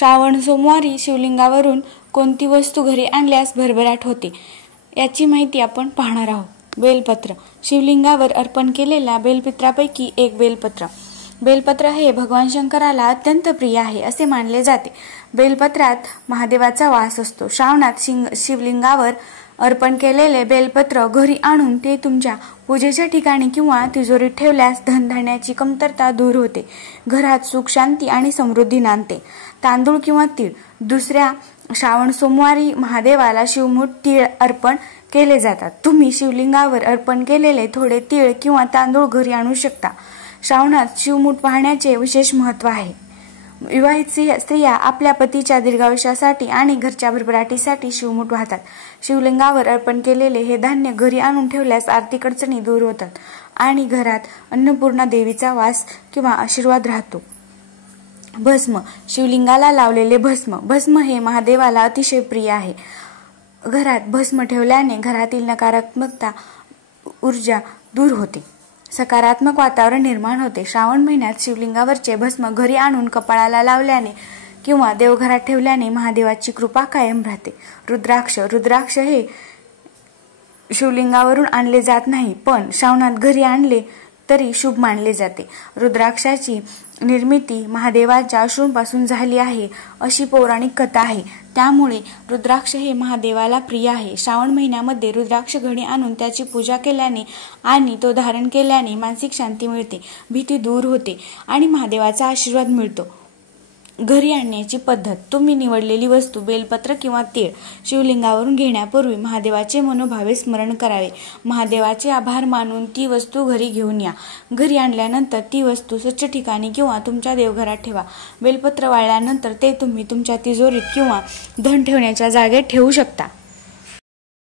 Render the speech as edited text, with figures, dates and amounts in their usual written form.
श्रावण सोमवारी शिवलिंगावरून कोणती वस्तू घरी आणल्यास भरभराट होते याची माहिती आपण पाहणार आहोत। बेलपत्र, शिवलिंगावर अर्पण केलेल्या बेलपत्रापैकी एक बेलपत्र। बेलपत्र हे भगवान शंकराला अत्यंत प्रिय आहे असे मानले जाते। बेलपत्रात महादेवाचा वास असतो। श्रावणात शिवलिंगावर अर्पण केलेले बेलपत्र घरी आणून ते तुमच्या पूजेच्या ठिकाणी किंवा तिजोरीत ठेवल्यास धनधान्याची कमतरता दूर होते, घरात सुख शांती आणि समृद्धी नांदते। तांदूळ किंवा तीळ, दुसऱ्या श्रावण सोमवारी महादेवाला शिवमूठ तीळ अर्पण केले जातात। तुम्ही शिवलिंगावर अर्पण केलेले थोडे तीळ किंवा तांदूळ घरी आणू शकता। श्रावणात शिवमूठ पाहण्याचे विशेष महत्त्व आहे। विवाहित स्त्रिया आपल्या पतीच्या दीर्घायुष्यासाठी आणि घरच्या भरभराटीसाठी शिवमूठ वाहतात। शिवलिंगावर अर्पण केलेले हे धान्य घरी आणून ठेवल्यास आर्थिक अडचणी दूर होतात आणि घरात अन्नपूर्णा देवीचा वास किंवा आशीर्वाद राहतो। भस्म, शिवलिंगाला लावलेले भस्म। भस्म हे महादेवाला अतिशय प्रिय आहे। घरात भस्म ठेवल्याने घरातील नकारात्मकता ऊर्जा दूर होते, सकारात्मक वातावरण निर्माण होते। श्रावण महिन्यात शिवलिंगावरचे भस्म घरी आणून कपाळाला लावल्याने किंवा देवघरात ठेवल्याने महादेवाची कृपा कायम राहते। रुद्राक्ष, रुद्राक्ष हे शिवलिंगावरून आणले जात नाही, पण श्रावणात घरी आणले तरी शुभ मानले जाते। रुद्राक्षाची निर्मिती महादेवाच्या अश्रूंपासून झाली आहे अशी पौराणिक कथा आहे, त्यामुळे रुद्राक्ष हे महादेवाला प्रिय आहे। श्रावण महिन्यामध्ये रुद्राक्ष घरी आणून त्याची पूजा केल्याने आणि तो धारण केल्याने मानसिक शांती मिळते, भीती दूर होते आणि महादेवाचा आशीर्वाद मिळतो। घरी आणण्याची पद्धत, तुम्ही निवडलेली वस्तू बेलपत्र किंवा तीळ शिवलिंगावरून घेण्यापूर्वी महादेवाचे मनोभावे स्मरण करावे। महादेवाचे आभार मानून ती वस्तू घरी घेऊन या। घरी आणल्यानंतर ती वस्तू स्वच्छ ठिकाणी किंवा तुमच्या देवघरात ठेवा। बेलपत्र वाळल्यानंतर ते तुम्ही तुमच्या तिजोरीत किंवा धन ठेवण्याच्या जागेत ठेवू शकता।